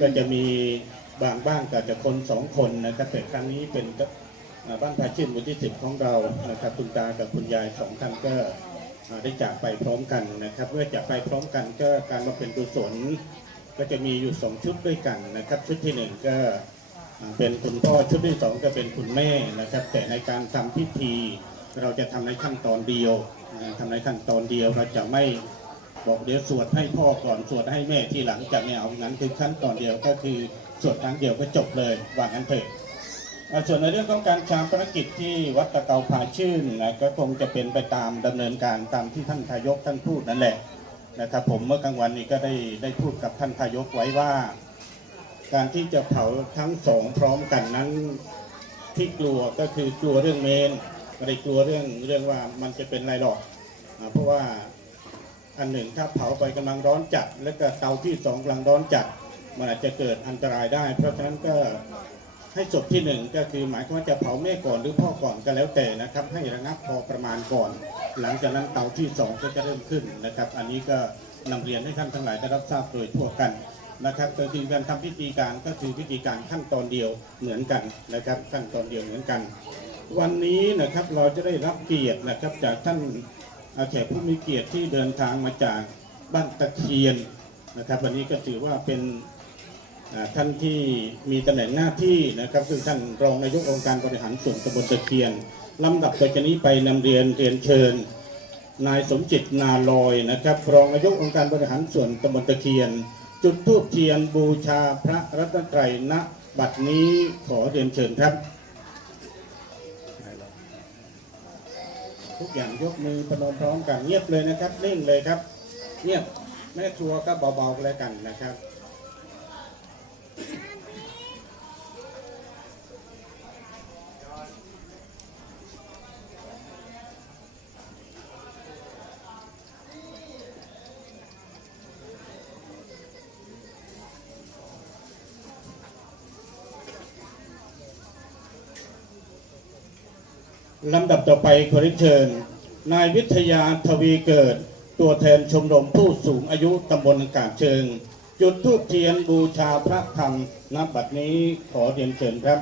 ก็จะมีบางบ้านก็จะคนสองคนนะครับแต่ครั้งนี้เป็นบ้านพาชื่นหมู่ที่สิบของเรานะครับคุณตากับคุณยายสองท่านก็อ่าได้จากไปพร้อมกันนะครับเมื่อจากไปพร้อมกันก็การมาเป็นกุศลก็จะมีอยู่สองชุดด้วยกันนะครับชุดที่หนึ่งก็เป็นคุณพ่อชุดที่สองก็เป็นคุณแม่นะครับ แต่ในการทำพิธีเราจะทำในขั้นตอนเดียวนะทำในขั้นตอนเดียวเราจะไม่ บอกเดี๋ยวสวดให้พ่อก่อนสวดให้แม่ที่หลังจะไม่เอางั้นคือขั้นตอนเดียวก็คือสวดครั้งเดียวก็จบเลยว่างั้นเถอะส่วนในเรื่องของการชามภารกิจที่วัดตะเกาผาชื่นนะก็คงจะเป็นไปตามดำเนินการตามที่ท่านทายกท่านพูดนั่นแหละนะครับผมเมื่อกลางวันนี้ก็ได้ได้พูดกับท่านทายกไว้ว่า การที่จะเผาทั้งสองพร้อมกันนั้นที่กลัวก็คือกลัวเรื่องเมนไม่ได้กลัวเรื่องเรื่องว่ามันจะเป็นไรหรอก เพราะว่า อันหนึ่งถ้าเผาไปกำลังร้อนจัด แล้วก็เตาที่สองกำลังร้อนจัดมันอาจจะเกิดอันตรายได้ เพราะฉะนั้นก็ให้ศพที่หนึ่งก็คือหมายความว่าจะเผาแม่ก่อนหรือพ่อก่อนก็แล้วแต่นะครับ ให้ระงับพอประมาณก่อน หลังจากนั้นเตาที่สองก็จะเริ่มขึ้นนะครับ อันนี้ก็นำเรียนให้ท่านทั้งหลายได้รับทราบโดยทั่วกันนะครับก็คือการทำพิธีการก็คือพิธีการขั้นตอนเดียวเหมือนกันนะครับขั้นตอนเดียวเหมือนกัน วันนี้นะครับเราจะได้รับเกียรตินะครับจากท่าน แขกผู้มีเกียรติที่เดินทางมาจากบ้านตะเคียนนะครับ วันนี้ก็ถือว่าเป็นท่านที่มีตำแหน่งหน้าที่นะครับ คือท่านรองนายกองค์การบริหารส่วนตำบลตะเคียนลำดับต่อจากนี้ไปนำเรียนเรียนเชิญ นายสมจิตนาลอยนะครับ รองนายกองค์การบริหารส่วนตำบลตะเคียน จุดธูปเทียนบูชาพระรัตนตรัยณบัดนี้ขอเรียนเชิญครับ ทุกอย่างยกมือประนมพร้อมกันเงียบเลยนะครับนิ่งเลยครับเงียบแม่ครัวก็เบาๆเลยกันนะครับ ลำดับต่อไปขอเรียนเชิญ นายวิทยาทวีเกิด ตัวแทนชมรมผู้สูงอายุตำบลกาบเชิง จุดทูปเทียนบูชาพระธรรมณบัดนี้ขอเรียนเชิญครับ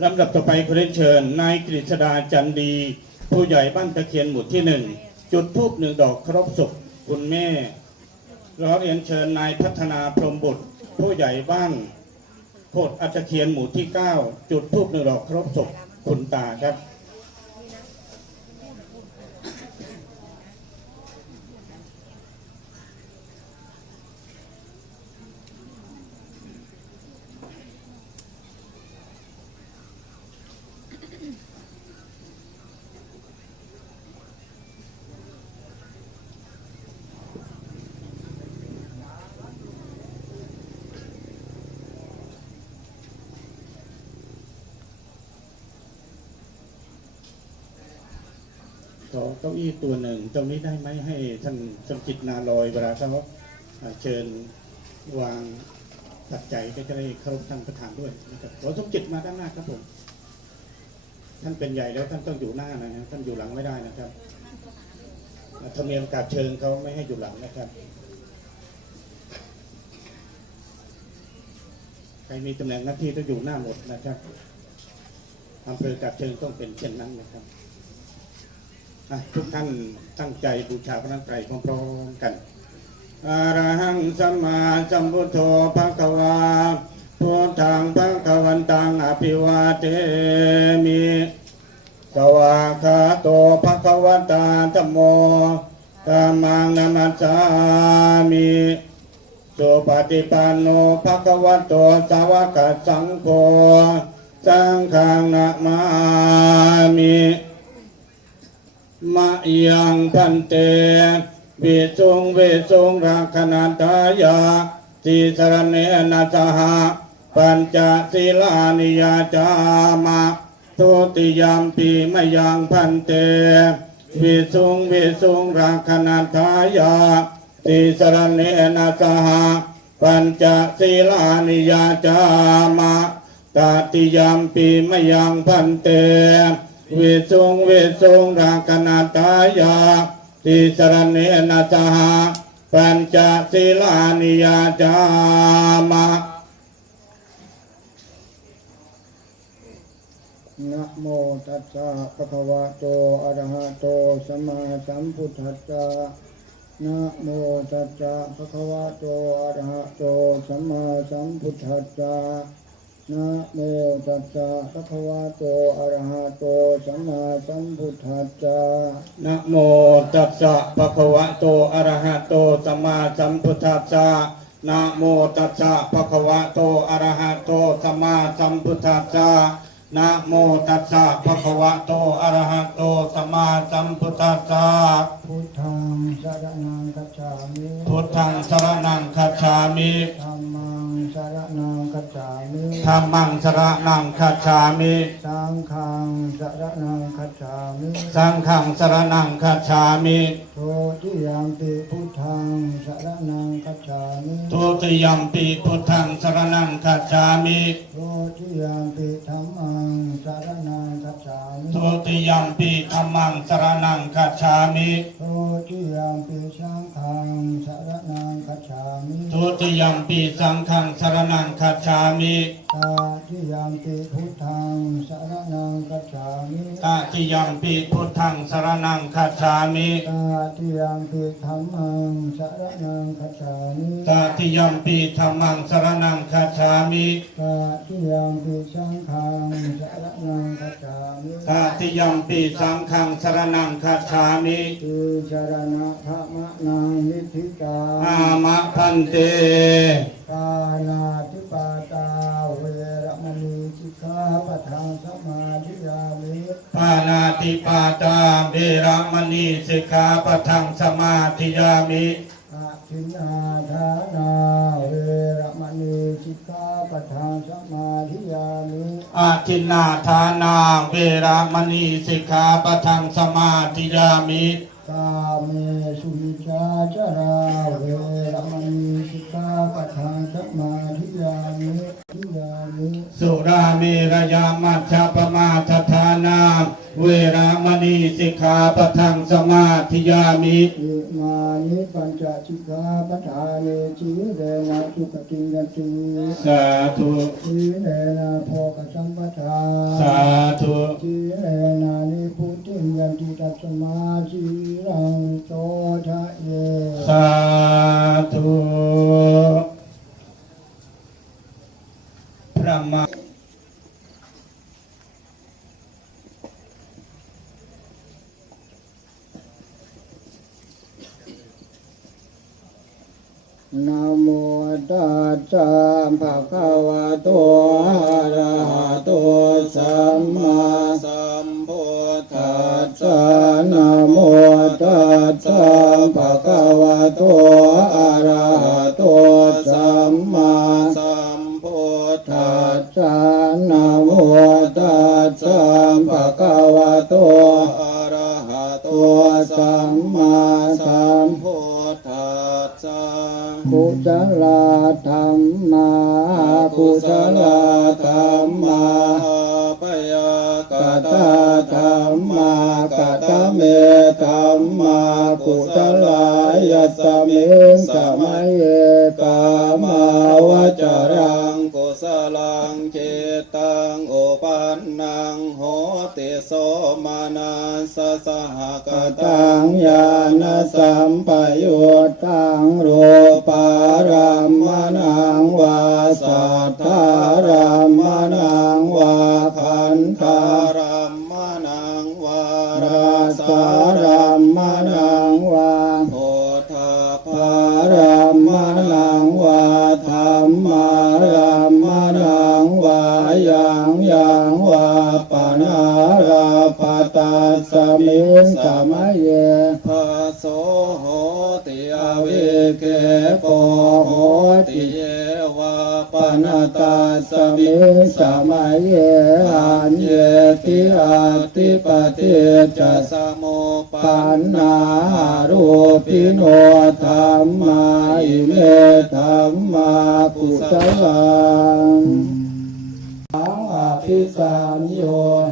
ลำดับต่อไปขอเรียนเชิญ นายกฤษดาจันดี ผู้ใหญ่บ้านตะเคียนหมู่ที่หนึ่งจุดทูปหนึ่งดอกครบศพคุณแม่ขอเรียนเชิญนายพัฒนาพรหมบุตร ผู้ใหญ่บ้านโคดอัจเคียนหมู่ที่เก้าจุดทูปหนึ่งดอกครบศพคุณตาครับ ขอเก้าอี้ตัวหนึ่ง ตรงนี้ได้ไหมให้ท่านสมจิตนาลอยเวลาเขาเชิญวางปัจจัยก็จะได้เคารพท่านประธานด้วยนะครับขอสมจิตมาด้านหน้าครับผม ท่านเป็นใหญ่แล้วท่านต้องอยู่หน้านะฮะท่านอยู่หลังไม่ได้นะครับธรรมเนียมการเชิญเขาไม่ให้อยู่หลังนะครับใครมีตำแหน่งหน้าที่ต้องอยู่หน้าหมดนะครับอำเภอกาบเชิงต้องเป็นเช่นนั้นนะครับ ทุกท่านตั้งใจบูชาพระนันไตรพร้อมๆกันอรหังสัมมาสัมพุทโธภะคะวาพุทธังภะคะวันตังอภิวาเทมิสวากขาโตภะคะวตาธโมธัมมังนามัสสามิสุปฏิปันโนภะคะวะโตสาวกสังโฆสังฆังนะมามิ มะยังพันเตวิสุงวิสุงรักขณาตายาสีสรเนนะสหปัญจศีลานิยาจามะทุติยามปีมะยังพันเตวิสุงวิสุงรักขณาตายาสีสรเนนะสหปัญจศีลานิยาจามะตติยามปีมะยังพันเต วิสุงวิสุงรังกนาตายาติสรณเนนะสหปัญจศีลานิยาจามะนะโมตัสสะภะคะวะโตอะระหะโตสัมมาสัมพุทธัสสะนะโมตัสสะภะคะวะโตอะระหะโตสัมมาสัมพุทธัสสะ นะโมตัสสะภะคะวะโต อะระหะโต สัมมาสัมพุทธัสสะนะโมตัสสะภะคะวะโต อะระหะโต สัมมาสัมพุทธัสสะนะโมตัสสะภะคะวะโต อะระหะโต สัมมาสัมพุทธัสสะนะโมตัสสะภะคะวะโต อะระหะโต สัมมาสัมพุทธัสสะพุทธังสรณังคัจฉามิพุทธังสรณังคัจฉามิ ธัมมังสรณังคัจฉามิธัมมังสรณังคัจฉามิสังฆังสรณังคัจฉามิสังฆังสรณังคัจฉามิโทติยามปิพุทธังสรณังคัจฉามิทุติยมปีพุทธังสรณังคัจฉามิ โทติยามปิธัมมังสรณังคัจฉามิทุติยมปีธัมมังสรณังคัจฉามิ โทติยามปิสังฆังสรณังคัจฉามิทุติยมปีสังฆังสรณังคัจฉามิตาติยามปิพุทธังสรณังคัจฉามิตติยมปีพุทธังสรณังคัจฉามิตาติยามปิธัมมังสรณังคัจฉามิตติยมปีธัมมังสรณังคัจฉามิตาติยามปิสังฆังสรณังคัจฉามิตติยมปีสังฆังสรณังคัจฉามิติจารณะธรรมนังนิธิตาอามะพันเตกานาธิปาตาเวรมณี สิกขาปะทังสมาธิยามิปานาติปาตาเวรมณีสิกขาปะทังสมาธิยามิอาทินนาทานาเวรมณีสิกขาปะทังสมาธิยามิอาทินนาทานาเวรมณีสิกขาปะทังสมาธิยามิ กาเมสุมิจาจาราเวรมณีสิกขาปะทังสมาธิยามิทิยามิสุราเมรยามัชฌปมาทฐานาเวรมณีสิกขาปะทังสมาธิยามิอิมานิปัญจสิกขาปทานิจีเรนะสุขติยันติสาธุจีเรนะโภคสัมปทาสาธุจีเรนะนิ พุทธิยันติตัสมาจีรังโตทะเยสาธุพระมานะโมตัสสะภะคะวะโต ธรรมากุศลายสมิงสมัยเกามาวจรังกุศลังเจตังโอปันนังโหติโสมานัสสหกตังญาณสัมปยุตตังรูปารามนังวาสัทธารามนังวาขันธารามนังวาราสาร ตาสมิสมัยเยภาโสโหติอเวเกโปโหติเยวาปนาตาสมิสมัยเยอันเยติอาติปฏิจะสมุปันนารูปิโนธรรมาอิเมธรรมากุศลังสังอภิสัญโย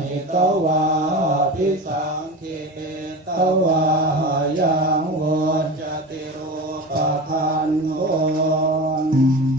หิต วาอภิสังคิตวายังวจติรูปคันโน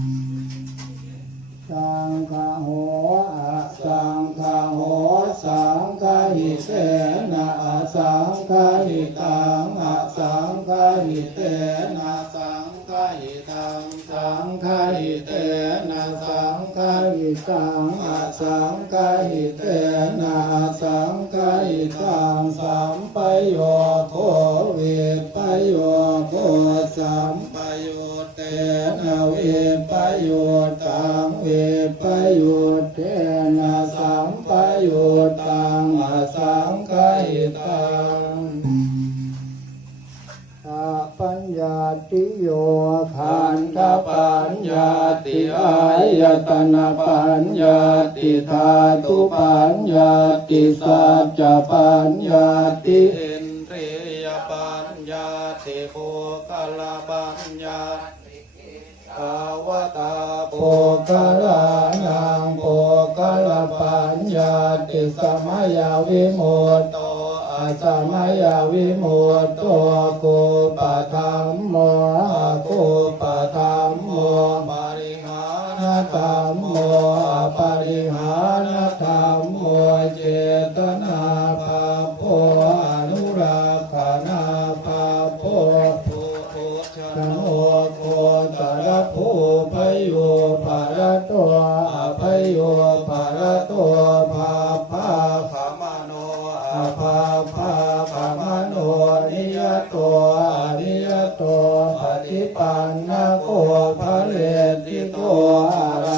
ตนะปัญญาติธาตุปัญญาติสัจจปัญญาติอินทรียปัญญาติโภคลปัญญาติภาวตาโภคลานังโภคลปัญญาติสมัยวิโมตโตอาสมายวิมุตโตกุปะธรรมโมโกปะธรรมโมปริหาร รมโมปริหา นนะโกภะเลติโกอะร